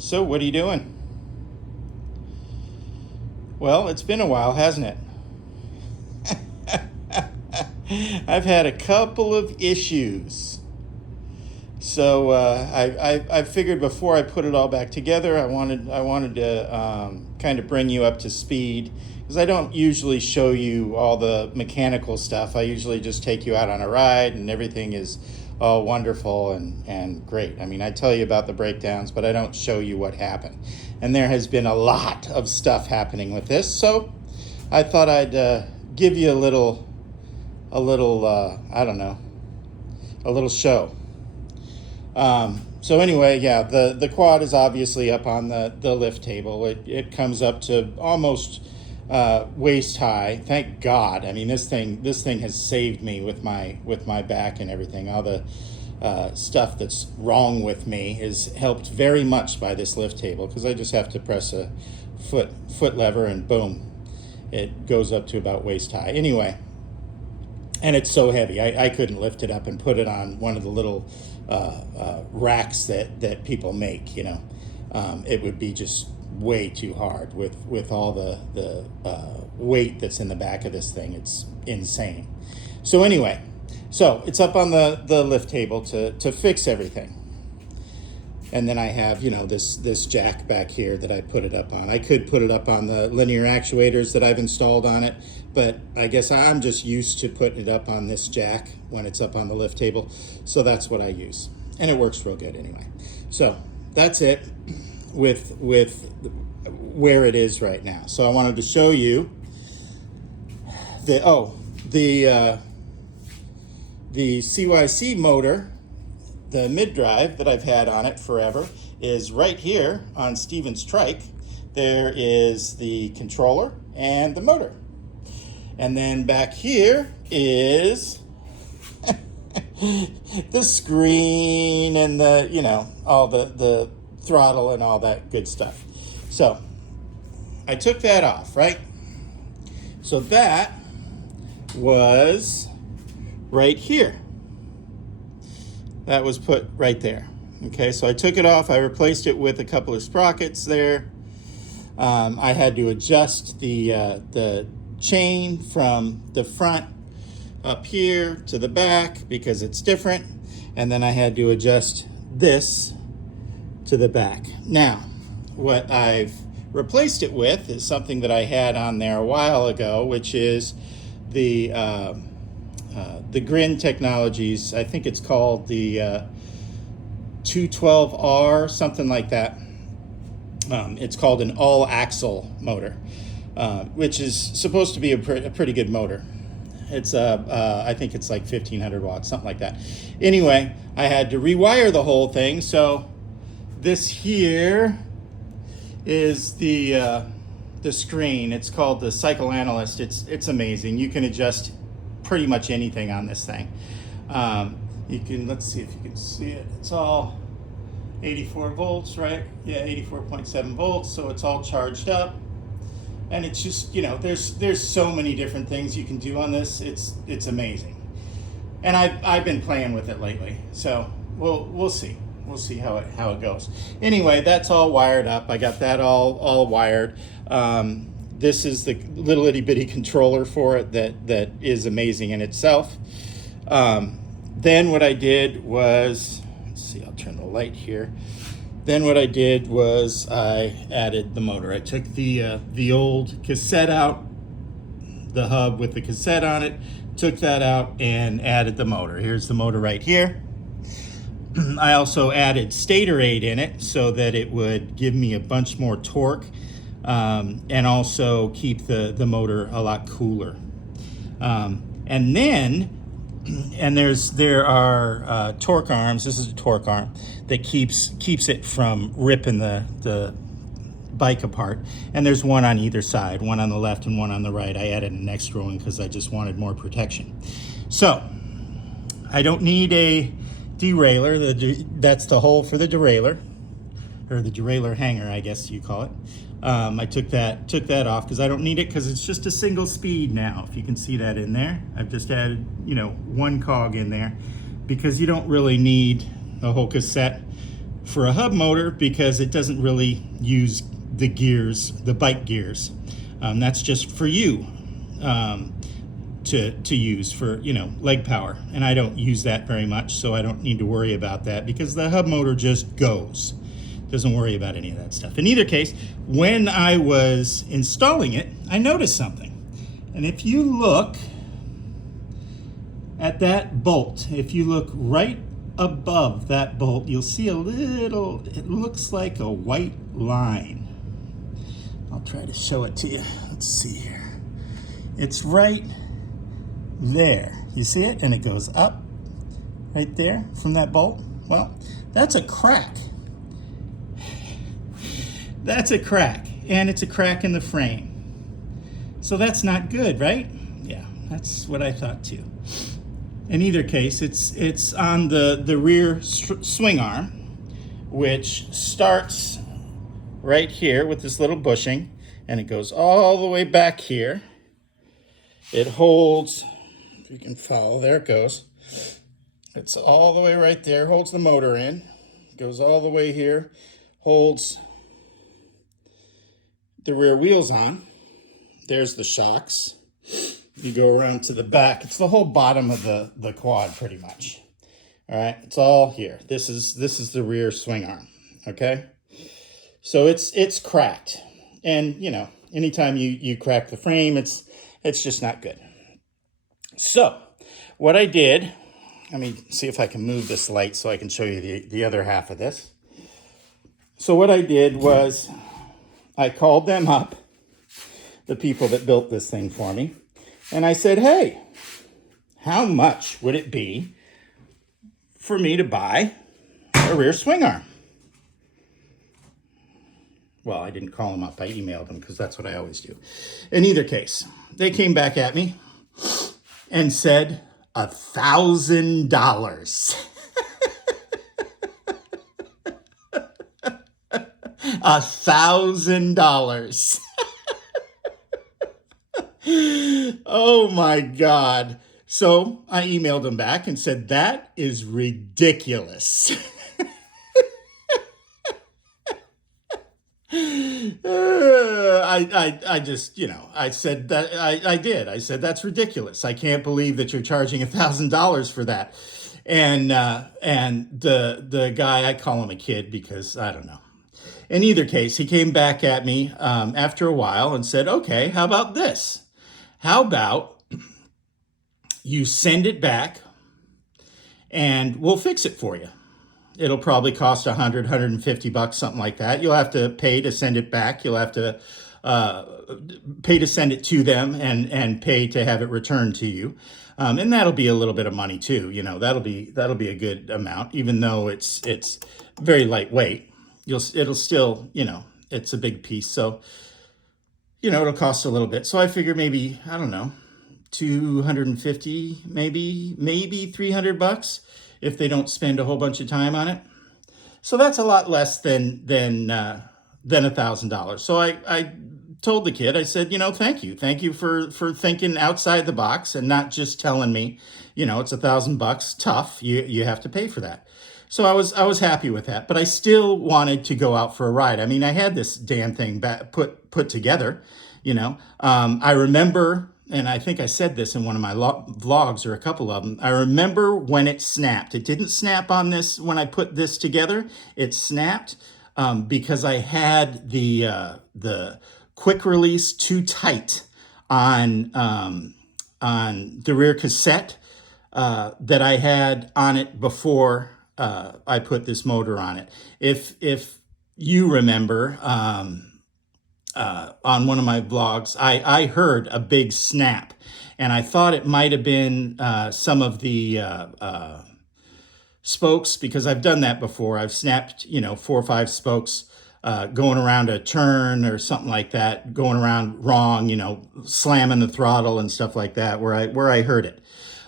So, what are you doing? Well, it's been a while, hasn't it? I've had a couple of issues. So I figured before I put it all back together, I wanted to kind of bring you up to speed because I don't usually show you all the mechanical stuff. I usually just take you out on a ride and everything is all wonderful and great. I mean, I tell you about the breakdowns, but I don't show you what happened. And there has been a lot of stuff happening with this, so I thought I'd give you a little I don't know, a little show. So anyway, yeah, the quad is obviously up on the lift table. It comes up to almost waist high. Thank God. I mean, this thing has saved me with my back and everything. All the stuff that's wrong with me is helped very much by this lift table because I just have to press a foot lever and boom, it goes up to about waist high. Anyway, and it's so heavy. I couldn't lift it up and put it on one of the little racks that people make, you know. It would be just way too hard with all the weight that's in the back of this thing. It's insane. So anyway, so it's up on the lift table to fix everything. And then I have, you know, this jack back here that I put it up on. I could put it up on the linear actuators that I've installed on it, but I guess I'm just used to putting it up on this jack when it's up on the lift table. So that's what I use. And it works real good anyway. So that's it with where it is right now. So I wanted to show you the CYC motor. The mid-drive that I've had on it forever is right here on Steven's trike. There is the controller and the motor. And then back here is the screen and the, you know, all the throttle and all that good stuff. So I took that off, right? So that was right here. That was put right there. Okay, so I took it off. I replaced it with a couple of sprockets there. I had to adjust the chain from the front up here to the back because it's different. And then I had to adjust this to the back. Now, what I've replaced it with is something that I had on there a while ago, which is the Grin Technologies. I think it's called the 212R, something like that. It's called an all-axle motor, which is supposed to be a pretty good motor. It's I think it's like 1500 watts, something like that. Anyway, I had to rewire the whole thing. So this here is the screen. It's called the Cycle Analyst. It's amazing. You can adjust pretty much anything on this thing. You can, let's see if you can see it. It's all 84 volts, right? Yeah, 84.7 volts. So it's all charged up. And it's just, you know, there's so many different things you can do on this. It's amazing. And I've been playing with it lately. So we'll see. We'll see how it goes. Anyway, that's all wired up. I got that all wired. This is the little itty bitty controller for it that is amazing in itself. Then what I did was, let's see, I'll turn the light here. Then what I did was I added the motor. I took the old cassette out, the hub with the cassette on it, took that out and added the motor. Here's the motor right here. I also added stator aid in it so that it would give me a bunch more torque. And also keep the motor a lot cooler. And then, there are torque arms. This is a torque arm that keeps it from ripping the bike apart. And there's one on either side, one on the left and one on the right. I added an extra one because I just wanted more protection. So I don't need a derailleur. That's the hole for the derailleur, or the derailleur hanger, I guess you call it. I took that off because I don't need it because it's just a single speed now. If you can see that in there, I've just added, you know, one cog in there because you don't really need a whole cassette for a hub motor because it doesn't really use the gears, the bike gears. That's just for you to use for, leg power. And I don't use that very much, so I don't need to worry about that because the hub motor just goes. Doesn't worry about any of that stuff. In either case, when I was installing it, I noticed something. And if you look at that bolt, if you look right above that bolt, you'll see a little, it looks like a white line. I'll try to show it to you. Let's see here. It's right there. You see it? And it goes up right there from that bolt. Well, that's a crack. That's a crack. And it's a crack in the frame. So that's not good, right? Yeah, that's what I thought too. In either case, it's on the rear swing arm, which starts right here with this little bushing, and it goes all the way back here. It holds, if you can follow, there it goes. It's all the way right there, holds the motor in, goes all the way here, holds the rear wheels on. There's the shocks. You go around to the back. It's the whole bottom of the quad pretty much. All right, it's all here. This is the rear swing arm, okay? So it's cracked. And, anytime you crack the frame, it's just not good. So what I did, let me see if I can move this light so I can show you the other half of this. So what I did was I called them up, the people that built this thing for me, and I said, hey, how much would it be for me to buy a rear swing arm? Well, I didn't call them up. I emailed them because that's what I always do. In either case, they came back at me and said $1,000. $1,000. Oh my God. So I emailed them back and said, that is ridiculous. I just, I said that I did. I said, that's ridiculous. I can't believe that you're charging $1,000 for that. And the guy, I call him a kid because I don't know. In either case, he came back at me after a while and said, okay, how about this? How about you send it back and we'll fix it for you. It'll probably cost $150, something like that. You'll have to pay to send it back. You'll have to pay to send it to them and pay to have it returned to you. And that'll be a little bit of money too. That'll be a good amount, even though it's very lightweight. It'll still, it's a big piece. So, it'll cost a little bit. So I figure maybe, I don't know, 250, maybe $300 if they don't spend a whole bunch of time on it. So that's a lot less than $1,000. So I told the kid, I said, thank you for thinking outside the box and not just telling me, it's $1,000 tough. You have to pay for that. So I was happy with that, but I still wanted to go out for a ride. I mean, I had this damn thing put together, I remember, and I think I said this in one of my vlogs or a couple of them. I remember when it snapped. It didn't snap on this when I put this together. It snapped because I had the quick release too tight on the rear cassette that I had on it before I put this motor on it. If you remember, on one of my vlogs, I heard a big snap, and I thought it might have been some of the spokes, because I've done that before. I've snapped, 4 or 5 spokes going around a turn or something like that, going around wrong, slamming the throttle and stuff like that, where I heard it.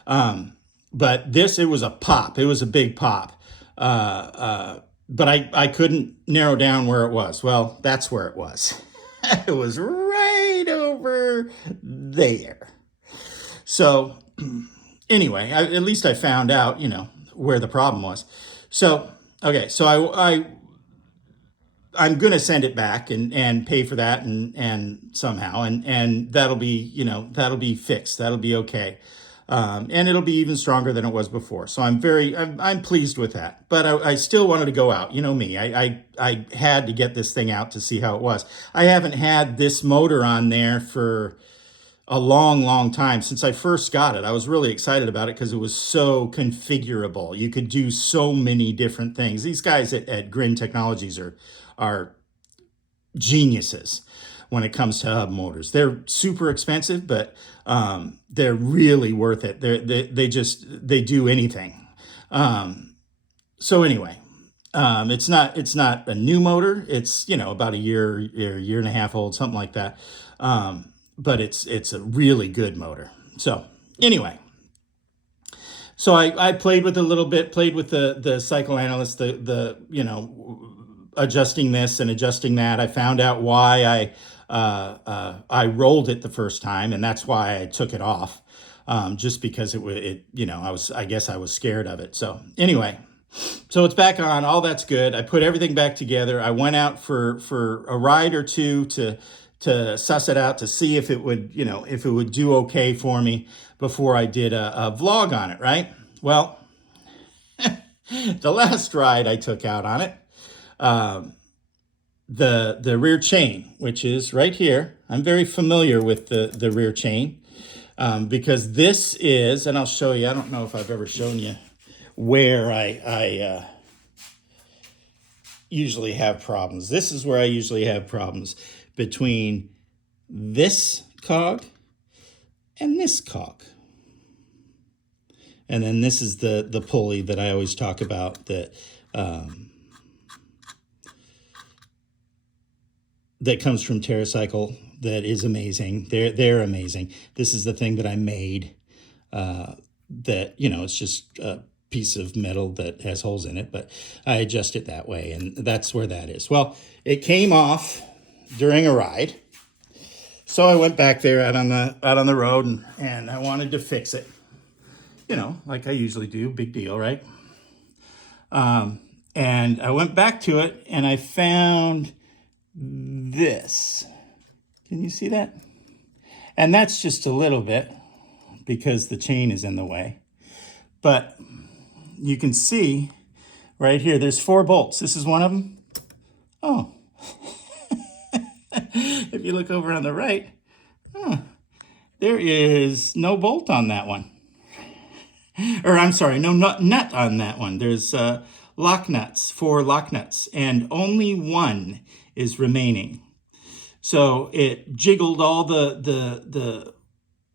But it was a pop. It was a big pop. But I couldn't narrow down where it was. Well, that's where it was. It was right over there. So anyway, at least I found out, where the problem was. So Okay, so I'm gonna send it back and pay for that and somehow and that'll be, that'll be fixed. That'll be okay. And it'll be even stronger than it was before. So I'm pleased with that. But I still wanted to go out. You know me. I had to get this thing out to see how it was. I haven't had this motor on there for a long, long time since I first got it. I was really excited about it because it was so configurable. You could do so many different things. These guys at Grin Technologies are geniuses when it comes to hub motors. They're super expensive, but they're really worth it. They do anything. So anyway, it's not a new motor. It's about a year and a half old, something like that. But it's a really good motor. So anyway, so I played with it a little bit, played with the cycle analyst, the adjusting this and adjusting that. I found out why I rolled it the first time, and that's why I took it off, just because I guess I was scared of it. So anyway, so it's back on. All that's good. I put everything back together. I went out for a ride or two to suss it out, to see if it would do okay for me before I did a vlog on it. Right. Well, the last ride I took out on it, the rear chain, which is right here. I'm very familiar with the rear chain, because this is, and I'll show you. I don't know if I've ever shown you where I usually have problems. This is where I usually have problems, between this cog and this cog. And then this is the pulley that I always talk about, that comes from TerraCycle, that is amazing. They're amazing. This is the thing that I made, that, it's just a piece of metal that has holes in it, but I adjust it that way, and that's where that is. Well, it came off during a ride. So I went back there out on the road, and I wanted to fix it, like I usually do. Big deal, right? And I went back to it, and I found this. Can you see that? And that's just a little bit because the chain is in the way. But you can see right here, there's 4 bolts. This is one of them. Oh. If you look over on the right, there is no bolt on that one. Or I'm sorry, no nut on that one. There's lock nuts, 4 lock nuts, and only one is remaining. So it jiggled all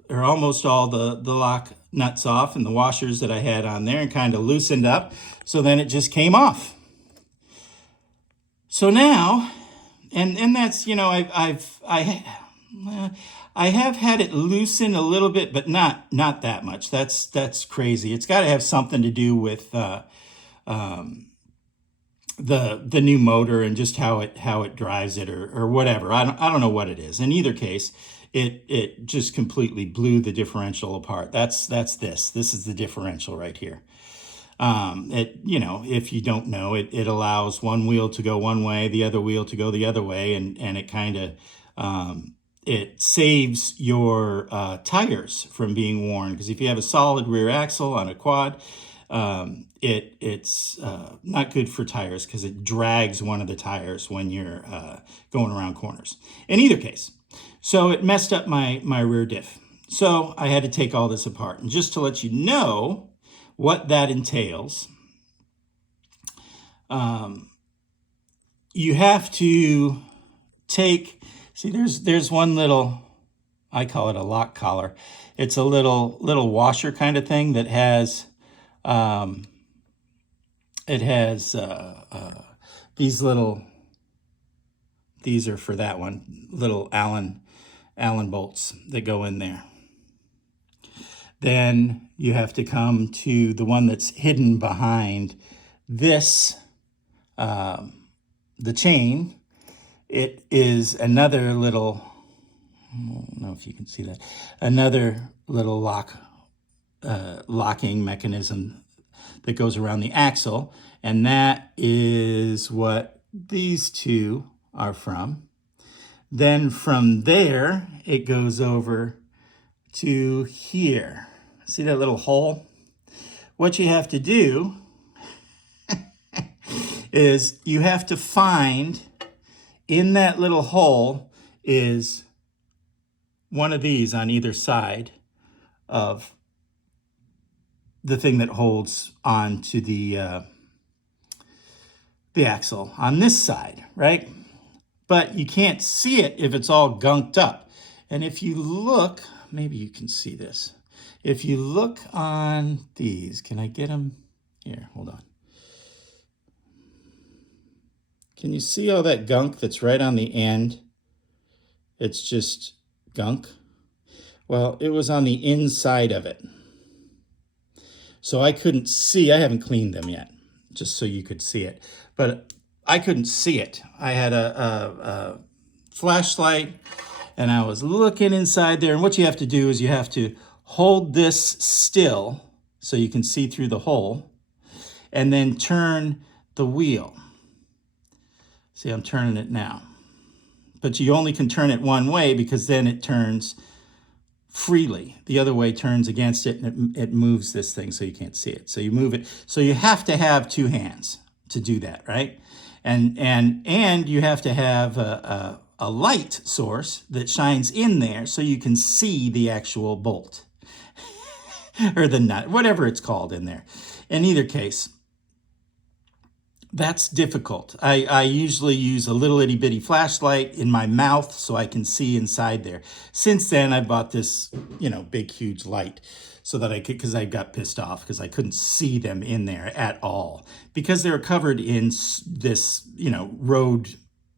or almost all the lock nuts off, and the washers that I had on there, and kind of loosened up. So then it just came off. So now, and that's, I have had it loosen a little bit, but not that much. That's crazy. It's got to have something to do with the new motor and just how it drives it, or whatever. I don't know what it is. In either case, it just completely blew the differential apart. That's this. This is the differential right here. If you don't know, it allows one wheel to go one way, the other wheel to go the other way, and it kind of it saves your tires from being worn, because if you have a solid rear axle on a quad, it's not good for tires, because it drags one of the tires when you're going around corners. In either case, so it messed up my rear diff. So I had to take all this apart. And just to let you know what that entails, you have to take, see, there's one little, I call it a lock collar. It's a little washer kind of thing that has, it has these little, these are for that one, little Allen bolts that go in there. Then you have to come to the one that's hidden behind this, the chain. It is another little, I don't know if you can see that, another little locking mechanism that goes around the axle. And that is what these two are from. Then from there, it goes over to here. See that little hole? What you have to do is you have to find in that little hole is one of these on either side of the thing that holds on to the axle on this side, right? But you can't see it if it's all gunked up. And if you look, maybe you can see this. If you look on these, can I get them? Here, hold on. Can you see all that gunk that's right on the end? It's just gunk. Well, it was on the inside of it. So I couldn't see, I haven't cleaned them yet, just so you could see it. But I couldn't see it. I had a flashlight and I was looking inside there. And what you have to do is you have to hold this still so you can see through the hole and then turn the wheel. See, I'm turning it now. But you only can turn it one way because then it turns freely. The other way turns against it and it moves this thing so you can't see it. So you move it. So you have to have two hands to do that, right? And you have to have a light source that shines in there so you can see the actual bolt or the nut, whatever it's called in there. In either case, that's difficult. I usually use a little itty bitty flashlight in my mouth so I can see inside there. Since then, I bought this, big, huge light so that I could, because I got pissed off because I couldn't see them in there at all because they were covered in this, road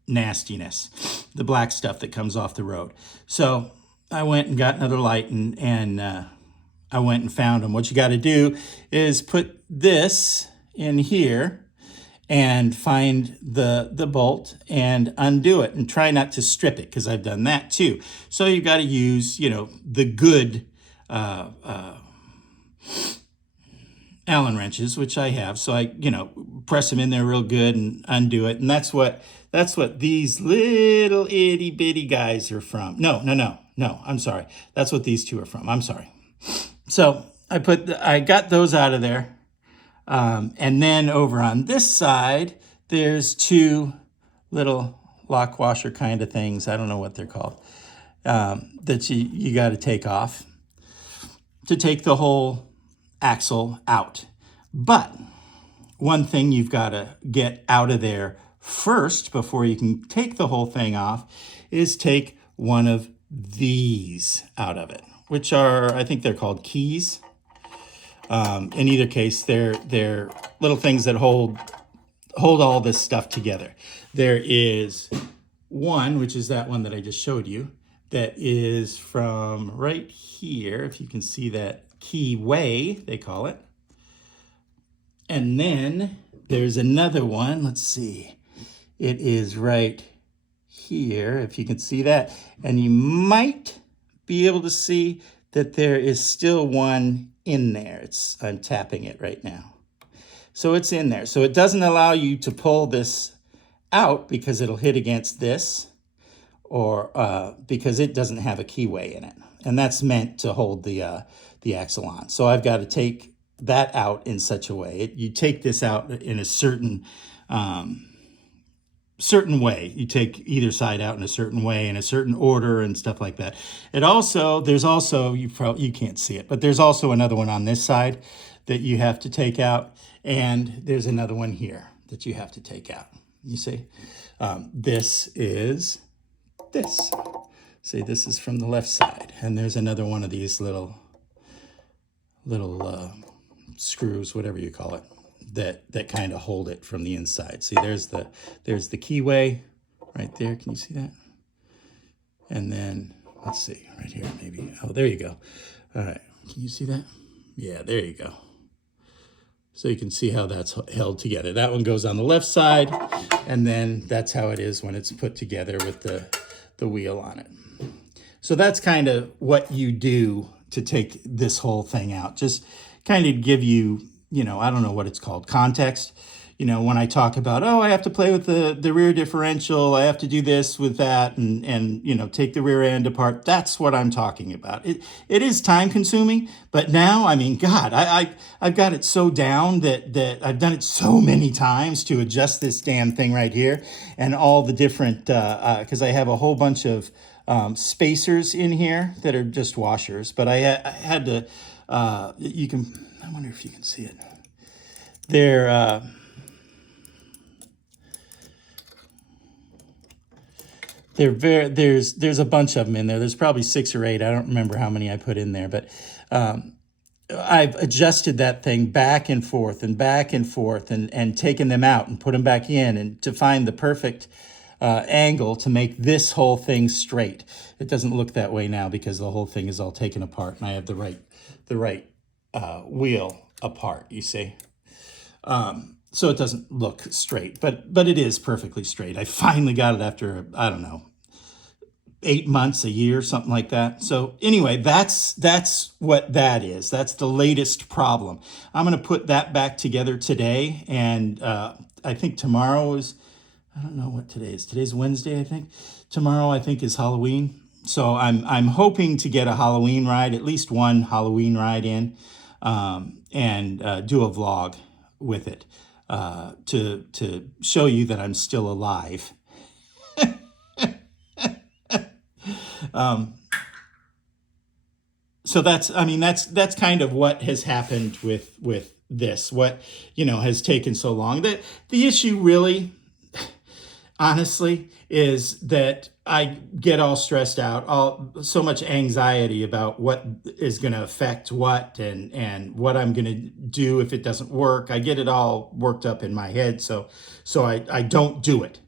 nastiness, the black stuff that comes off the road. So I went and got another light and I went and found them. What you got to do is put this in here and find the bolt and undo it and try not to strip it because I've done that too. So you've got to use, the good Allen wrenches, which I have. So I, press them in there real good and undo it. And that's what these little itty bitty guys are from. No, I'm sorry. That's what these two are from. I'm sorry. So I got those out of there. And then over on this side, there's two little lock washer kind of things. I don't know what they're called, that you got to take off to take the whole axle out. But one thing you've got to get out of there first before you can take the whole thing off is take one of these out of it, which are, I think they're called keys. In either case, they're little things that hold all this stuff together. There is one, which is that one that I just showed you, that is from right here, if you can see that keyway, they call it. And then there's another one, let's see, it is right here, if you can see that. And you might be able to see that there is still one in there. I'm tapping it right now. So it's in there. So it doesn't allow you to pull this out because it'll hit against this or because it doesn't have a keyway in it. And that's meant to hold the axle on. So I've got to take that out in such a way. You take this out in a certain way. You take either side out in a certain way, in a certain order and stuff like that. There's also, you can't see it, but there's also another one on this side that you have to take out. And there's another one here that you have to take out. You see, this is this. See, this is from the left side. And there's another one of these little screws, whatever you call it, that kind of hold it from the inside. See, there's the keyway right there. Can you see that? And then let's see right here, maybe. Oh, there you go. All right. Can you see that? Yeah, there you go. So you can see how that's held together. That one goes on the left side, and then that's how it is when it's put together with the wheel on it. So that's kind of what you do to take this whole thing out. Just kind of give you I don't know what it's called, context. When I talk about, oh, I have to play with the rear differential, I have to do this with that, and take the rear end apart. That's what I'm talking about. It is time consuming, but now, I mean, God, I've got it so down that I've done it so many times to adjust this damn thing right here, and all the different, because I have a whole bunch of spacers in here that are just washers, but I had to, you can, I wonder if you can see it. They're, there's a bunch of them in there. There's probably 6 or 8. I don't remember how many I put in there, but I've adjusted that thing back and forth and taken them out and put them back in, and to find the perfect angle to make this whole thing straight. It doesn't look that way now because the whole thing is all taken apart, and I have the right wheel apart, you see. So it doesn't look straight, but it is perfectly straight. I finally got it after, I don't know, 8 months, a year, something like that. So anyway, that's what that is. That's the latest problem. I'm going to put that back together today, and I think tomorrow is, I don't know what today is. Today's Wednesday, I think. Tomorrow, I think, is Halloween. So I'm hoping to get a Halloween ride, at least one Halloween ride in, and do a vlog with it to show you that I'm still alive. So that's kind of what has happened with this. What has taken so long. The issue really, honestly, is that I get all stressed out, so much anxiety about what is going to affect what, and what I'm going to do if it doesn't work. I get it all worked up in my head, so I don't do it.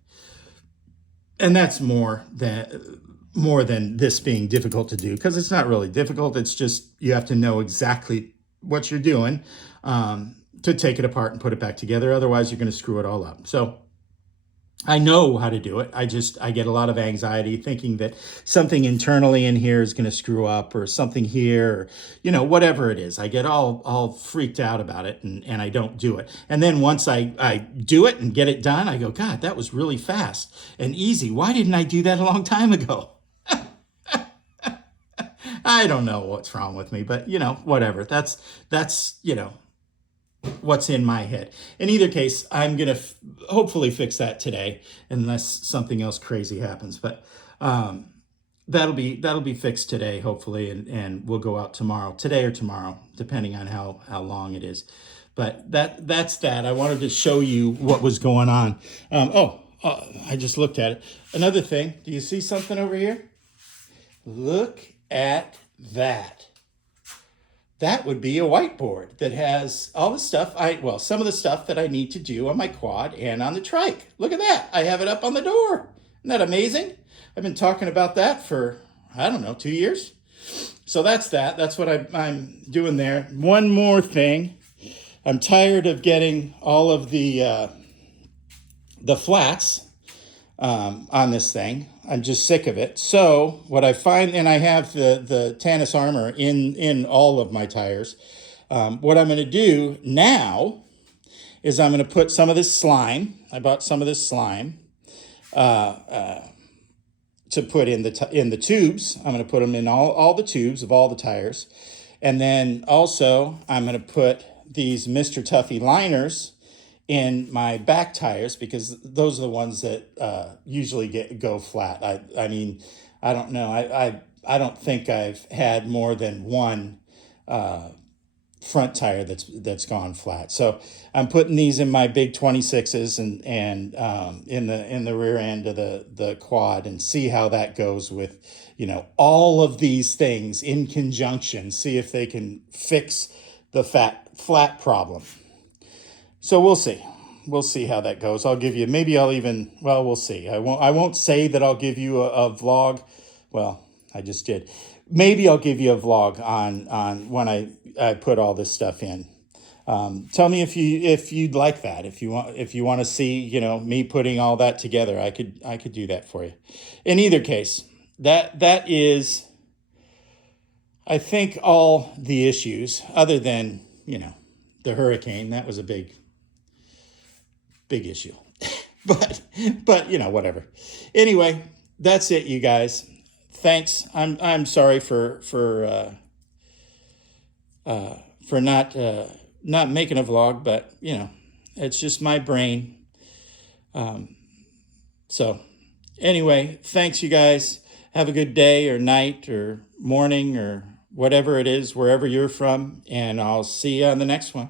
And that's more than this being difficult to do, because it's not really difficult. It's just you have to know exactly what you're doing to take it apart and put it back together. Otherwise, you're going to screw it all up. So I know how to do it. I get a lot of anxiety thinking that something internally in here is going to screw up, or something here, or, whatever it is. I get all freaked out about it, and I don't do it. And then once I do it and get it done, I go, God, that was really fast and easy. Why didn't I do that a long time ago? I don't know what's wrong with me, but whatever. That's what's in my head. In either case, I'm gonna hopefully fix that today, unless something else crazy happens. But that'll be fixed today, hopefully, and we'll go out today or tomorrow, depending on how long it is. But that's that. I wanted to show you what was going on. I just looked at it. Another thing. Do you see something over here? Look at that. That would be a whiteboard that has all the stuff some of the stuff that I need to do on my quad and on the trike. Look at that. I have it up on the door. Isn't that amazing? I've been talking about that for, I don't know, 2 years. So that's that. That's what I'm doing there. One more thing. I'm tired of getting all of the flats on this thing. I'm just sick of it. So what I find, and I have the Tannis Armor in all of my tires. What I'm going to do now is I'm going to put some of this slime. I bought some of this slime to put in the tubes. I'm going to put them in all the tubes of all the tires, and then also I'm going to put these Mr. Tuffy liners in my back tires, because those are the ones that usually go flat. I mean, I don't know. I don't think I've had more than one front tire that's gone flat. So I'm putting these in my big 26s and in the rear end of the quad, and see how that goes with all of these things in conjunction. See if they can fix the flat problem. So we'll see. We'll see how that goes. I'll give you, we'll see. I won't say that I'll give you a vlog. Well, I just did. Maybe I'll give you a vlog on when I put all this stuff in. Tell me if you'd like that. If you want to see, me putting all that together, I could do that for you. In either case, that is, I think, all the issues, other than, the hurricane. That was a big issue. but you know, whatever. Anyway, that's it, you guys. Thanks. I'm sorry for not making a vlog, but you know, it's just my brain. So anyway, thanks, you guys. Have a good day or night or morning or whatever it is, wherever you're from, and I'll see you on the next one.